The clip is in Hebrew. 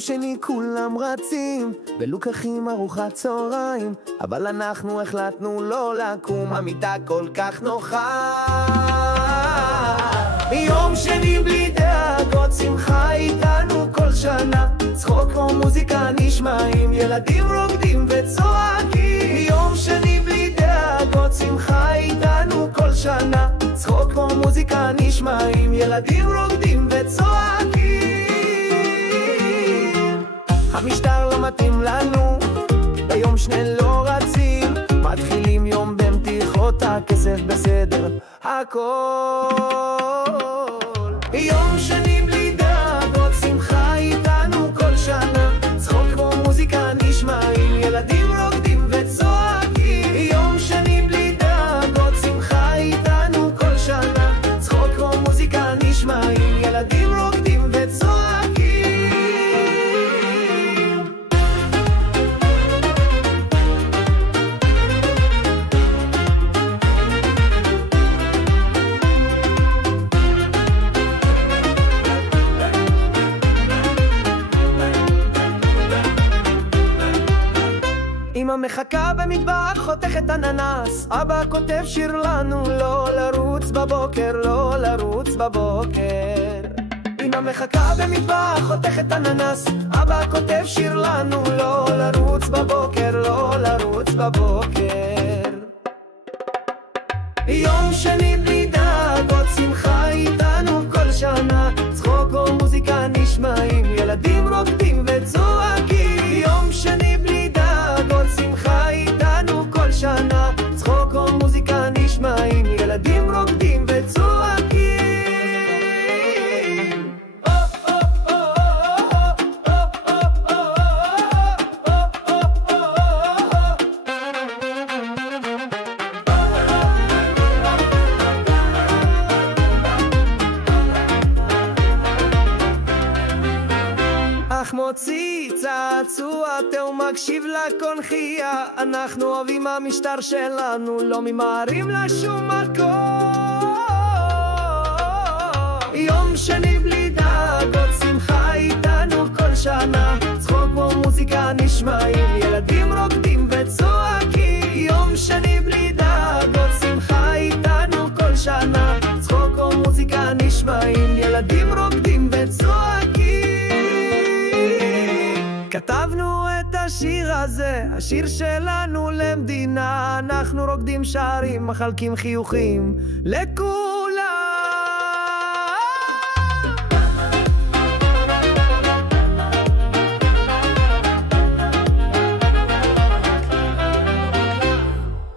ביום שני כולם רצים ולוקחים ארוחת צהריים, אבל אנחנו החלטנו לא לקום, המיטה כל כך נוחה. ביום שני בלי דאגות, שמחה איתנו כל שנה, צחוק כמו מוזיקה נשמעים, ילדים רוקדים וצועקים. ביום שני בלי דאגות, שמחה איתנו כל שנה, צחוק כמו מוזיקה נשמעים, ילדים רוקדים וצועקים. המשטר לא מתאים לנו, ביום שני לא רצים, מתחילים יום במתיחות, הכסף בסדר, הכל. יום שני בלי דאגות, שמחה איתנו כל שנה, צחוק כמו מוזיקה נשמעים, ילדים רוקדים וצועקים. יום שני בלי דאגות, שמחה איתנו כל שנה, צחוק כמו מוזיקה נשמעים, ילדים רוקדים וצועקים. אמא מחכה במטבח, חותכת אננס, אבא כותב שיר לנו, לא לרוץ בבוקר, לא לרוץ בבוקר. אמא מחכה במטבח, חותכת אננס, אבא כותב שיר לנו, לא לרוץ בבוקר, לא לרוץ בבוקר. יום שני בלי דאגות, שמחה איתנו כל שנה, צחוק או מוזיקה נשמעים, ילדים רוקדים וצועקים. יום שני בלי דאגות, שמחה איתנו כל שנה, צחוק או מוזיקה נשמעים, ילדים רוקדים וצועקים. אך מוציא צעצוע, תאו מקשיב לקונחייה, אנחנו אוהבים המשטר שלנו, לא ממהרים לשום מקום. יום שני בלי דאגות, שמחה איתנו כל שנה, צחוק כמו מוזיקה נשמעים, ילדים רוקדים וצועקים. יום שני בלי דאגות, שמחה איתנו כל שנה, צחוק כמו מוזיקה נשמעים, ילדים רוקדים וצועקים. כתבנו את השיר הזה, השיר שלנו למדינה, אנחנו רוקדים שרים, מחלקים חיוכים לכולם.